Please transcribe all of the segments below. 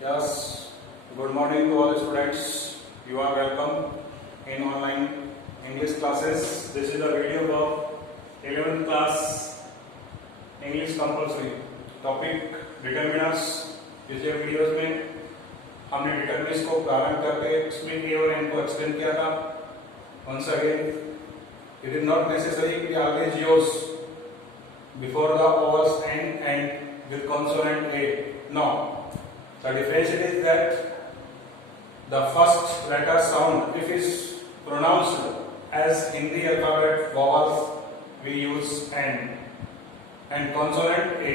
Yes, good morning to all the students. You are welcome in online English classes. This is a video of 11th class English compulsory. Topic determinants. पिछले वीडियोस में हमने डिटरमिनर्स को प्रारंभ करके इसमें ए और एन को एक्सप्लेन किया था. Once again, it is not necessary to always use before the vowels and with consonant a. No. The difference is that the first letter sound, if is pronounced as Hindi alphabet vowels, we use N, and consonant A.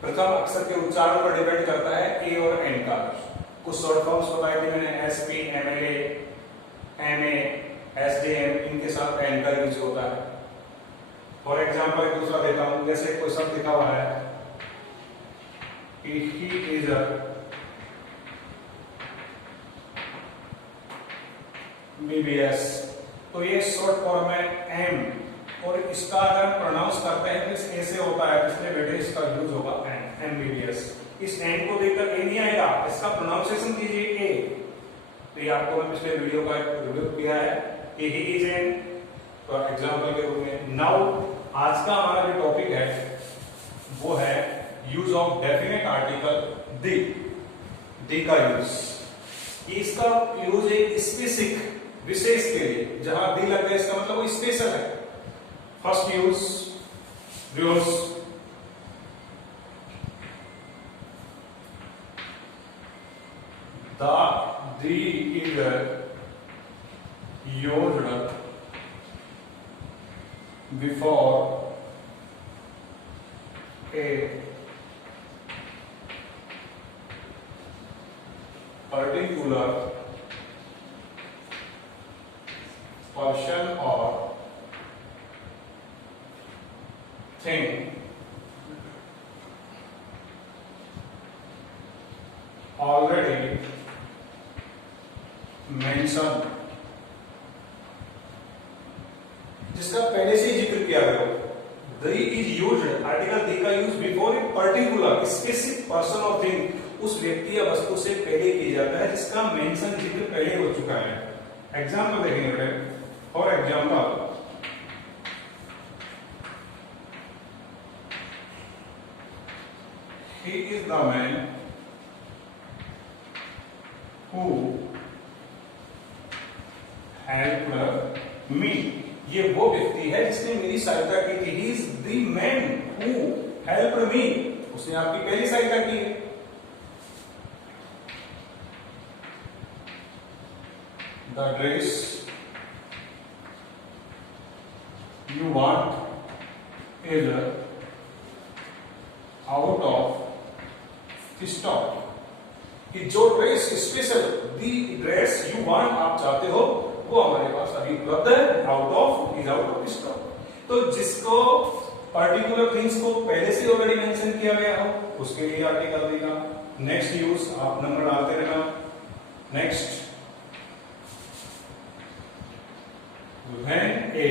प्रथम अक्षर के उच्चारण पर डिपेंड करता है ए और एन का. कुछ शॉर्ट फॉर्म्स बताए थे मैंने, S P, M L A, M A, S D M, इनके साथ एन का यूज होता है. फॉर एग्जाम्पल एक दूसरा देता हूं, जैसे कोई शब्द लिखा हुआ है he is a BBS, तो ये शॉर्ट फॉर्म है एम, और इसका अगर प्रोनाउंस करते हैं तो इस ए से होता है, इसलिए बेटे इसका यूज होगा एन, एमबीबीएस. इस एन को देखकर ए नहीं आएगा, इसका प्रोनाउंसिएशन कीजिए ए. तो ये आपको मैं पिछले वीडियो का रिव्यू किया है कि ही इज एन, तो एग्जांपल के रूप में. नाउ आज का हमारा जो टॉपिक है वो है यूज ऑफ डेफिनेट आर्टिकल दी. दी का यूज, इसका यूज एक स्पेसिफिक विशेष के लिए, जहां दी लग गया इसका मतलब वो स्पेशल है. First use use the is used before A particular person or thing already mentioned, जिसका पहले से ही जिक्र किया गया हो. The is used, आर्टिकल दी का use before a particular specific person और थिंग, उस व्यक्ति या वस्तु से पहले किया जाता है जिसका मेंशन जिक्र पहले हो चुका है. एग्जाम्पल देखेंगे बेटे. For example, he is the man who helped me. ये वो व्यक्ति है जिसने मेरी सहायता की थी. He is the man who helped me, उसने आपकी पहली सहायता की है. The dress you want is out of stock. कि जो dress special, the dress you want, आप चाहते हो, वो हमारे पास अभी उपलब्ध है. Out of stock. तो जिसको पर्टिकुलर थिंग्स को पहले से ऑलरेडी मेंशन किया गया हो उसके लिए आर्टिकल देगा. नेक्स्ट यूज, आप नंबर डालते रहना. Next, when a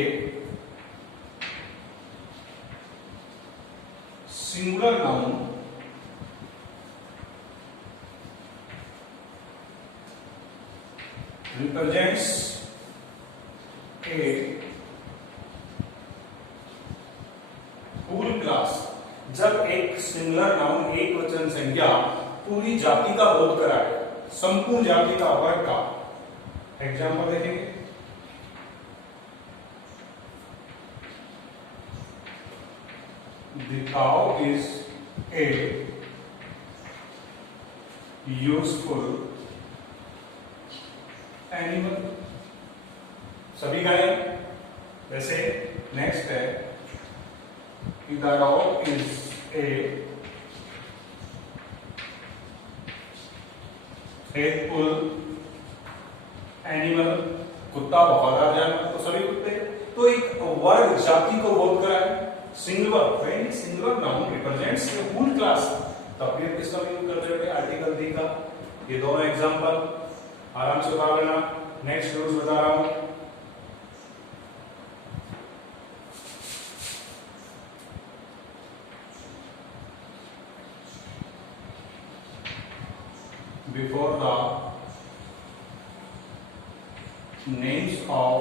singular noun represents a full class, जब एक सिंगुलर नाउन एक वचन संज्ञा पूरी जाति का बोध कराए, संपूर्ण जाति का, वर्ग का. एग्जाम्पल देखेंगे. The cow is a useful animal. सभी गायें. वैसे नेक्स्ट है, the dog is a faithful animal. कुत्ता वफादार जानवर. तो सभी कुत्ते. तो एक वर्ग जाति को बोध कराए. Singular, when singular noun represents a whole class, तब फिर किसका यूज करते हैं? आर्टिकल दी का. ये दोनों एग्जांपल आराम से उतार लेना. नेक्स्ट यूज बता रहा हूं. before the names of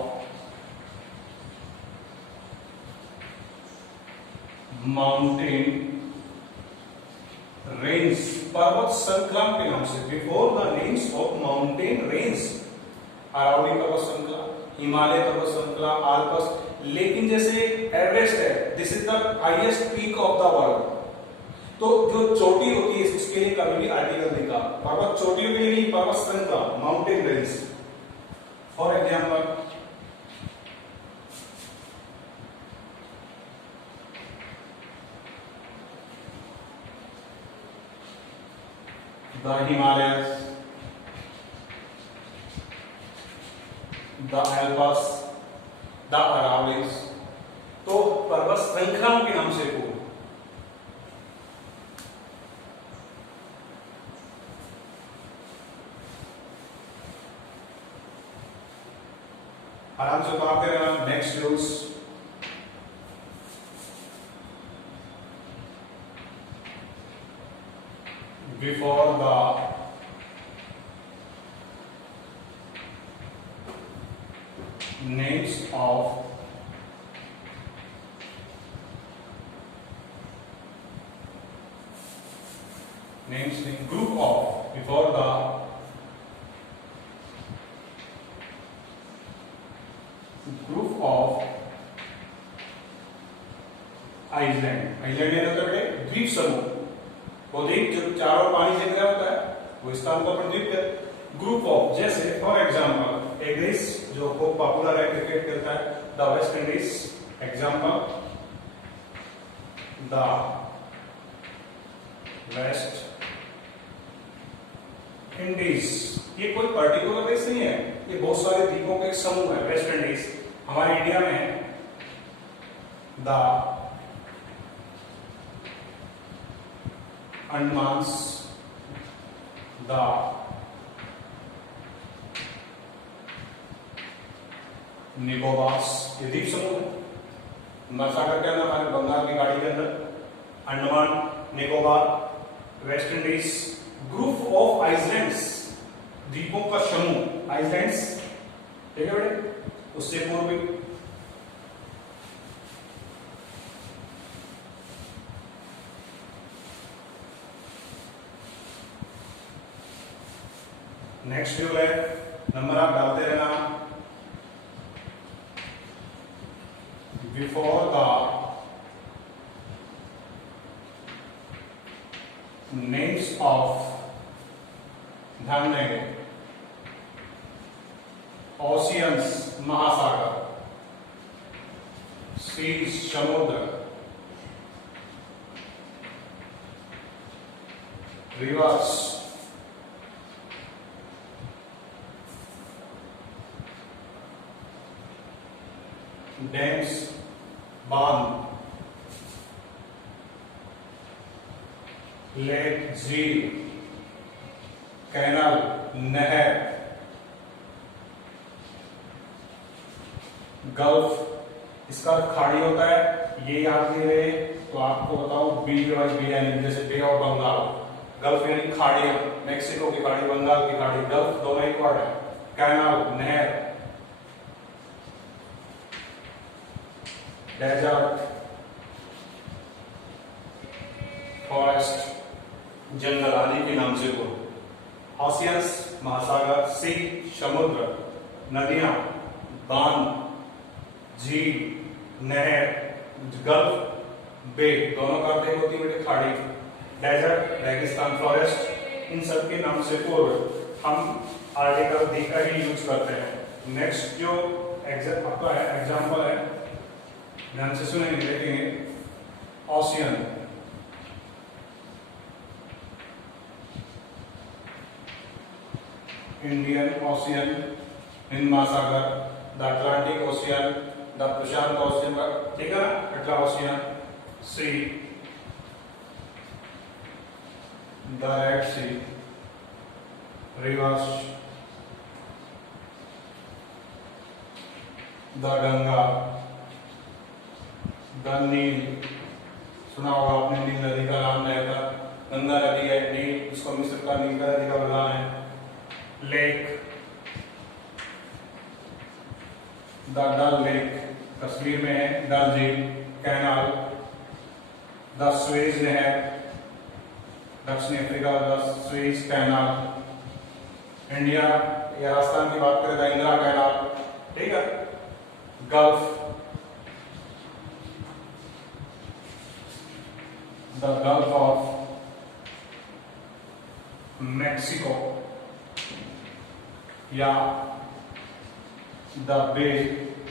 mountain range, पर्वत श्रृंखला के नाम से, before the names of mountain range, Aravalli पर्वत श्रृंखला, हिमालय पर्वत श्रृंखला, आल्प्स। लेकिन जैसे एवरेस्ट है, this is the highest peak of the world, तो जो चोटी होती है इसके लिए कभी भी आर्टिकल लिखा, पर्वत चोटियों के लिए नहीं, पर्वत श्रृंखला, mountain range. For example the Himalayas, the Alps, the Aravallis, तो पर्वत श्रृंखलाओं के नाम से को आराम से पढ़ते रहना। Next rules, before the names of group of, before the group of island, island है तो द्वीप समूह, वो द्वीप जो चारों पानी से घिरा होता है वो स्थान को अपन द्वीप कहते हैं। ग्रुप ऑफ, जैसे फॉर एग्जांपल एक देश जो बहुत पॉपुलर है, क्रिकेट खेलता है, the West Indies. Example the West Indies, ये कोई पर्टिकुलर देश नहीं है, ये बहुत सारे द्वीपों का एक समूह है। वेस्ट इंडीज हमारे इंडिया में है। द अंडमान्स, द निकोबार्स, ये द्वीप समूह है। महासागर के अंदर, हमारे बंगाल की खाड़ी के अंदर अंडमान, Nicobar, West Indies. Group of islands, द्वीपों का समूह, आइसलैंड्स, ठीक है बेटे। उससे पूर्व नेक्स्ट जो है नंबर आप डालते रहना। बिफोर द नेम्स ऑफ, ध्यान देंगे, ओशियंस, महासागर, सीज, समुद्र, रिवर्स, डैम्स, बांध, लेक, झील, कैनाल, नहर, गल्फ, इसका खाड़ी होता है, ये याद नहीं रहे तो आपको बताऊं बी यानी जैसे बे ऑफ बंगाल, गल्फ यानी खाड़ी, मैक्सिको की खाड़ी, बंगाल की खाड़ी, गल्फ दोनों एक वर्ड है। कैनाल, नहर, डेजर्ट, फॉरेस्ट, जंगल आदि के नाम से को। ओशियंस, महासागर, सी, समुद्र, नदियां, बांध, झील, नहर, गल्फ, बे, दोनों का अर्थ होती है खाड़ी। डेजर्ट, रेगिस्तान, फॉरेस्ट, इन सब के नाम से पूर्व हम आर्टिकल दी का ही यूज करते हैं। नेक्स्ट जो आपका है एग्जाम्पल है, ध्यान से सुनेंगे, देखेंगे। Ocean, Indian Ocean, Hind Mahasagar, the Atlantic Ocean, the Prashant Ocean, ठीक है ना, अटला ocean, sea, the Red Sea, rivers, the Ganga, the Nile, सुना होगा आपने नील नदी का नाम, नहर का गंगा नदी है, नील, इसको मिस्र का नील का नदी का प्रधान है। Lake, the Dal lake Kashmir में है, डल झील। कैनाल, द स्वेज नहर, दक्षिण Africa, the Suez canal. India या राजस्थान की बात करें तो इंदिरा कैनाल, ठीक है। Gulf, the gulf of Mexico या द बे,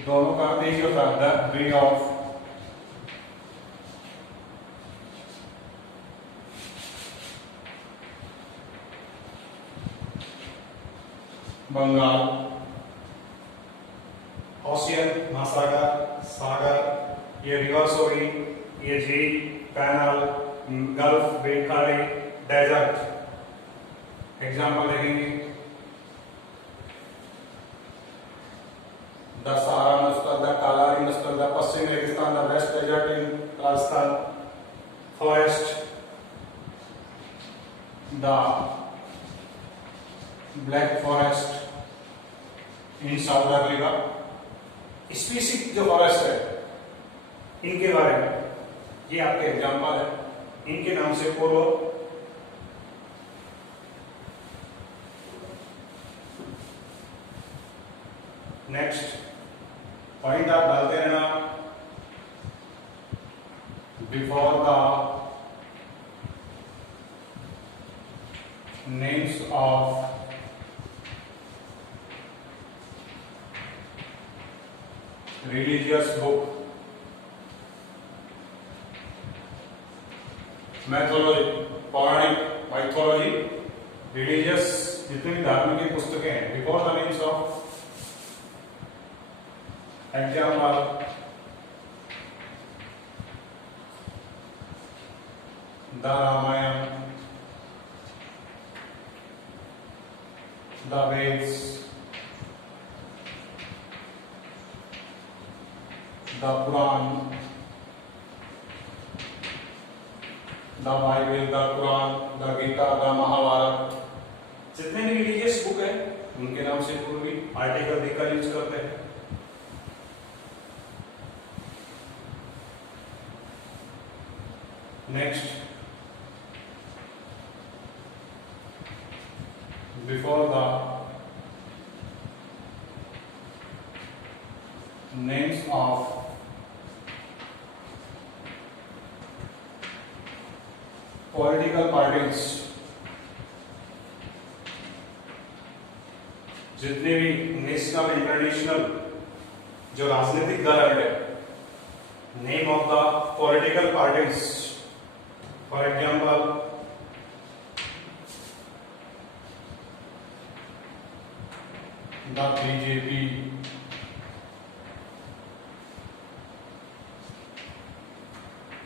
दोनों का अर्थ एक ही होता है, the bay of Bengal. Ocean, महासागर, सागर, ये रिवर्स हो गई, ये झील, कैनाल, गल्फ, बे, खाड़ी, डेजर्ट। एग्जाम्पल देखेंगे, द सहारा नस्ल, द कालारी नस्ल, द पश्चिमी रेगिस्तान, the west desert in Rajasthan, forest, the Black Forest in South Africa. Species जो फॉरेस्ट है इनके बारे में ये आपके एग्जाम्पल है, इनके नाम से पूर्व नेक्स्ट पॉइंट आप डालते रहना before the names of religious book, mythology, पौराणिक, माइथोलॉजी, रिलीजियस, जितनी भी धार्मिक पुस्तकें हैं, before the names of, example the Ramayana, the Vedas, the Purana, the Bible, the Quran, the Gita, the Mahabharata, जितने भी रिलीजियस बुक है उनके नाम से पूर्वी आर्टिकल दी का यूज करते हैं। Next, before the names of political parties, जितने भी नेशनल इंटरनेशनल जो राजनीतिक दल है, name of the political parties, for example the BJP,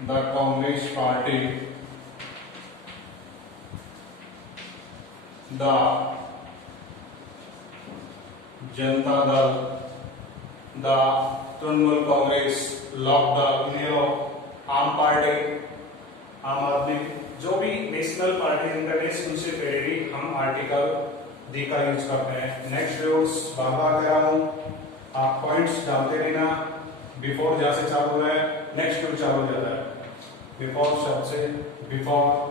the Congress party, the Janata Dal, द तृणमूल कांग्रेस, लोक दल, नेरो, आम पार्टी, आम आदमी, जो भी नेशनल पार्टी इंटरनेशनल उनसे पहले भी हम आर्टिकल डी का यूज करते हैं। नेक्स्ट रूल्स बार बार कह रहा हूं, आप पॉइंट्स डालते रहना। बिफोर जैसे चालू है, नेक्स्ट रूल चालू हो जाता है। बिफोर शब्द से बिफोर,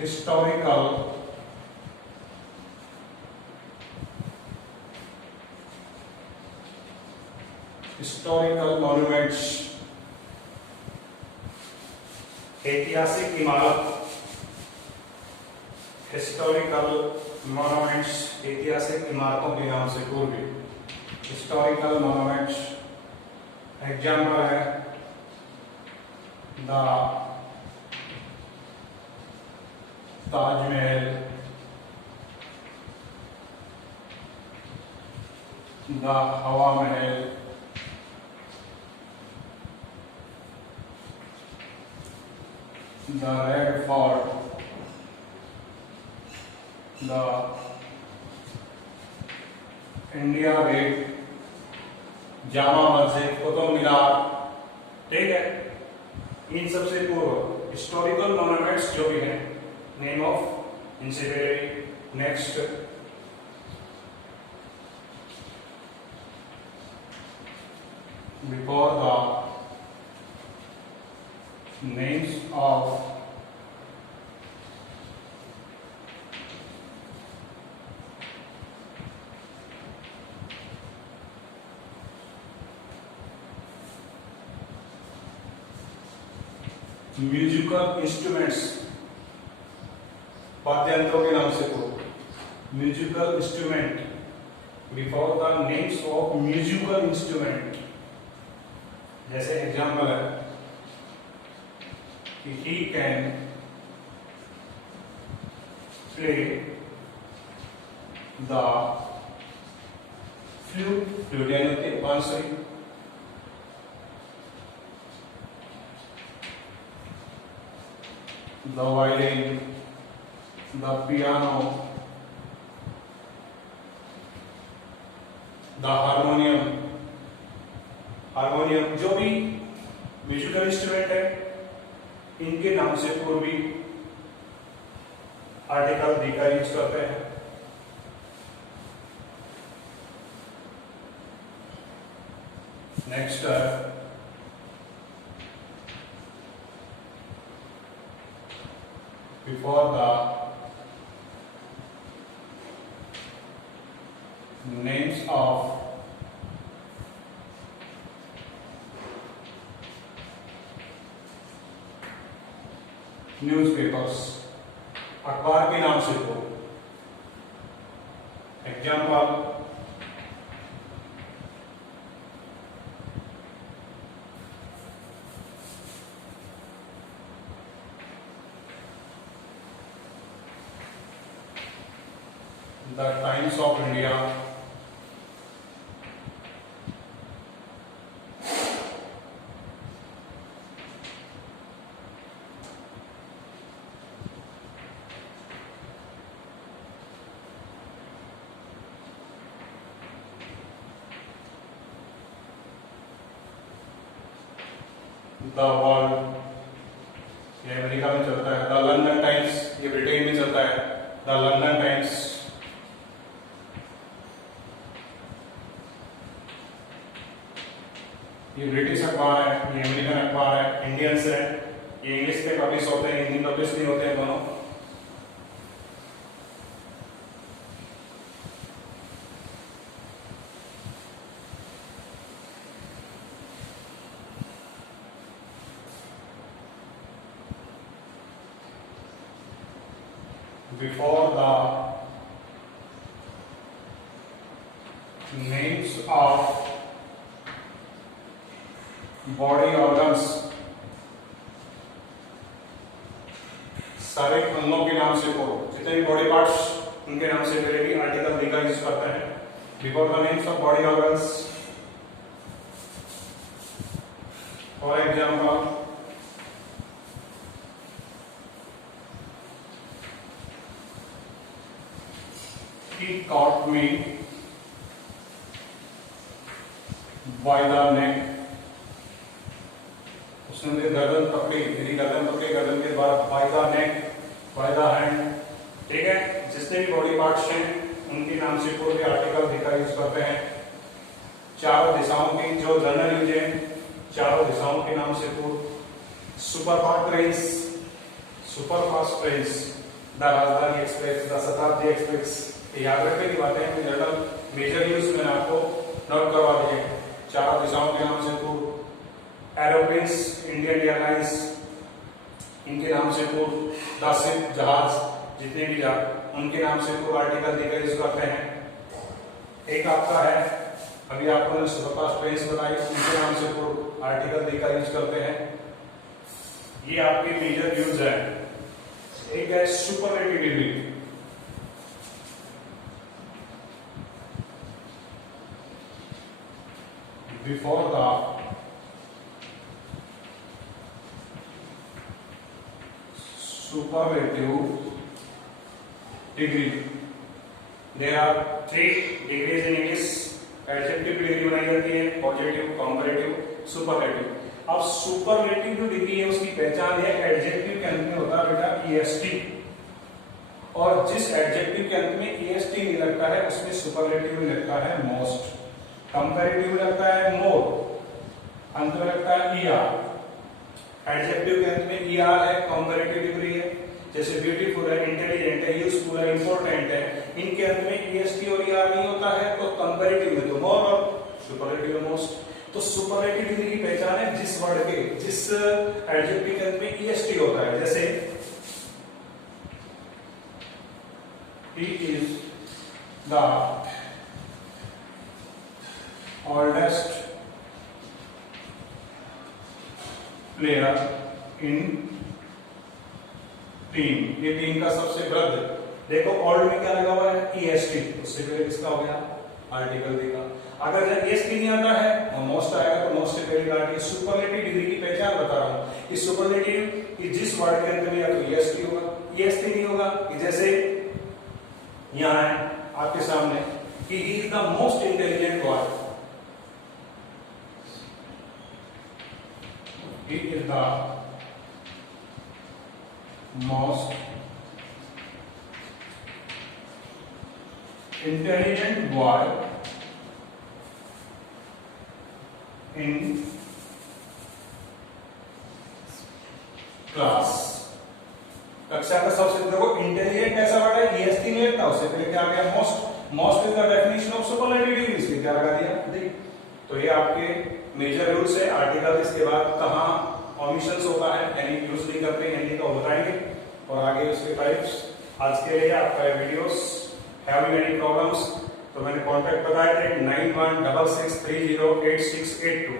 हिस्टोरिकल, हिस्टोरिकल मॉन्यूमेंट्स, ऐतिहासिक इमारत, हिस्टोरिकल मॉन्यूमेंट्स, ऐतिहासिक इमारतों के नाम से पूर्व, हिस्टोरिकल मॉन्यूमेंट्स। एग्जाम्पल है the Taj Mahal, the Hawa Mahal, the Red Fort, the India Gate, Jama Masjid, Qutub मीनार, ठीक है। इन सबसे पूर्व हिस्टोरिकल मॉन्यूमेंट्स जो भी हैं, नेम ऑफ इनसे next before the names of musical instruments, वाद्ययंत्रों के नाम से पूर्व musical instrument, before the names of musical instrument, जैसे एग्जाम्पल है कि he can play the flute यानी कि बांसुरी, the violin, the piano, the harmonium, harmonium, जो भी म्यूजिकल इंस्ट्रूमेंट है इनके नाम से पूर्व भी आर्टिकल दी का यूज करते हैं। Next before the names of newspapers, अखबार के नाम से को example the times of India, the world, ये अमेरिका में चलता है। द लंदन टाइम्स, ये ब्रिटेन में चलता है। द लंदन टाइम्स, ये ब्रिटिश अखबार है, ये अमेरिकन अखबार है। इंडियंस है, ये इंग्लिश में पब्लिश होते हैं, हिंदी पब्लिश नहीं होते हैं दोनों। Before the names of body organs, सारे अंगों के नाम से को जितने भी बॉडी पार्ट्स उनके नाम से पहले भी आर्टिकल दी का यूज करते हैं। Before the names of body organs, for example he caught me by the neck, उसने मेरी गर्दन पकड़ी, मेरी गर्दन पकड़ी, गर्दन के द्वारा by the neck, by the hand, ठीक है। जितने भी बॉडी पार्ट्स हैं उनके नाम से कोई भी आर्टिकल का यूज करते हैं। चारों दिशाओं की जो जनरल यूज है, चारों दिशाओं के नाम से पूर्व super fast trains, super fast trains, the राजधानी एक्सप्रेस, द शताब्दी एक्सप्रेस, याद रखने की बातें हैं। जनरल मेजर यूज मैंने आपको नोट करवा दिए। चारों दिशाओं के नाम से पूर्व एरोप्लेन्स, इंडियन एयरलाइंस, इनके नाम से पूर्व द शिप, जहाज, जितने भी जहाज उनके नाम से पूर्व आर्टिकल देकर यूज करते हैं। एक आपका है, अभी आपको सुपरफास्ट ट्रेन्स बताई, उनके नाम से पूर्व आर्टिकल देकर यूज करते हैं। ये आपके मेजर यूज है। एक है superlative degree, before the superlative degree. There are 3 degrees in English. Adjective की डिग्री बनाई जाती है पॉजिटिव, कंपैरेटिव, सुपरलेटिव। अब सुपरलेटिव जो डिग्री है उसकी पहचान है एडजेक्टिव के अंत में होता है बेटा ईएसटी, और जिस एडजेक्टिव के अंत में ईएसटी नहीं लगता है उसमें सुपरलेटिव में लगता है मोस्ट, कंपैरेटिव में लगता है मोर, अंत में लगता है ईआर। एडजेक्टिव के अंत में ईआर है, कंपैरेटिव डिग्री है, जैसे ब्यूटीफुल है, इंटेलिजेंट है, यूजफुल है, इंपॉर्टेंट है, इनके अंत में ईएसटी और ईआर नहीं होता है तो कंपैरेटिव में तो मोर और सुपरलेटिव में मोस्ट। तो सुपरलेटिव डिग्री की पहचान है जिस वर्ड के, जिस एडजेक्टिव के अंत में ईएसटी होता है, जैसे he is the oldest player in team, ये टीम का सबसे वृद्ध। देखो ओल्ड में क्या लगा हुआ है ईएसटी, उससे पहले किसका हो गया आर्टिकल देगा। अगर ईएसटी नहीं आता है और मोस्ट आएगा तो मोस्ट से पहले आर्टिकल। सुपरलेटिव डिग्री की पहचान बता रहा हूं कि सुपरलेटिव कि जिस वर्ड के अंत में या तो ईएसटी होगा, ईएसटी नहीं होगा कि जैसे यहां है आपके सामने कि he is the most intelligent boy, he is the most intelligent boy in class. कक्षा का सबसे देखो इंटेलिजेंट ऐसा वर्ड है ईएसटी नहीं लगता, उससे पहले क्या आ गया most. Most is the definition of superlative degree, इसलिए क्या लगा दिया देख। तो ये आपके मेजर रूल्स है। आर्टिकल इसके बाद कहां ओमिशंस होता है यानी यूज नहीं करते यानी तो बताएंगे, और आगे उसके टाइप्स। आज के लिए आपका videos have you any problems तो मैंने कॉन्टैक्ट बताया थे 9166308682।